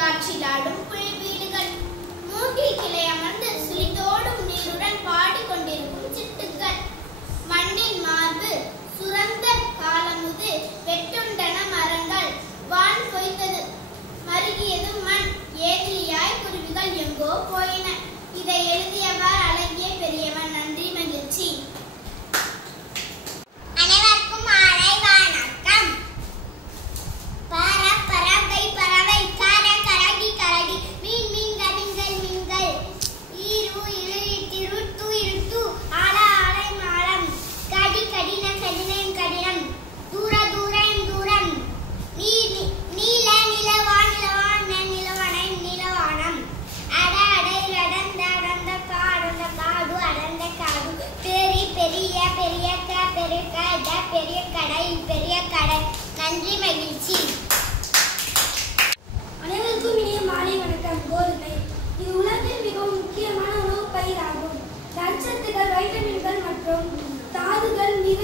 காற்றிலாடும் புல் வீடுகள், மூங்கில் கிளை அமர்ந்து சுழித்தோடும் நீருடன் பாடிக்கொண்டிருக்கும் சிட்டுகள், மண்ணின் மார்பு சுரந்த காலமுது வெட்டுண்டன மரங்கள், வான் பொய்த்தது மருகியது மண், ஏதிலியாய் குருவிகள் எங்கோ போயின. இதை எழுதியவர் அழகிய பெரியவன். நன்றி, மகிழ்ச்சி. அனைவருக்கும் மாலை வணக்கம். பறவை பறவை கரகி கரகி மீன் மீன்கள் மீன்கள் மீன்கள் ஈரு இரு து இருட்டு ஆல ஆலை மாலம் கடி கடின கடினம் கடினம் தூர தூரம் தூரம் நீல நிலவான் நிலவான நிலவனை நிலவானம் அட அடை அடந்த அடந்த காடு அடந்த காடு பெரிய பெரிய பெரிய பெரிய கடை பெரிய கடை. நன்றி, மகிழ்ச்சி. அனைவருக்கும் இனிய மாலை வணக்கம். கோதுமை இது உலகில் மிகவும் முக்கியமான உணவுப் பயிராகும். நற்சத்துக்கள், வைட்டமின்கள் மற்றும் தாதுகள் மிக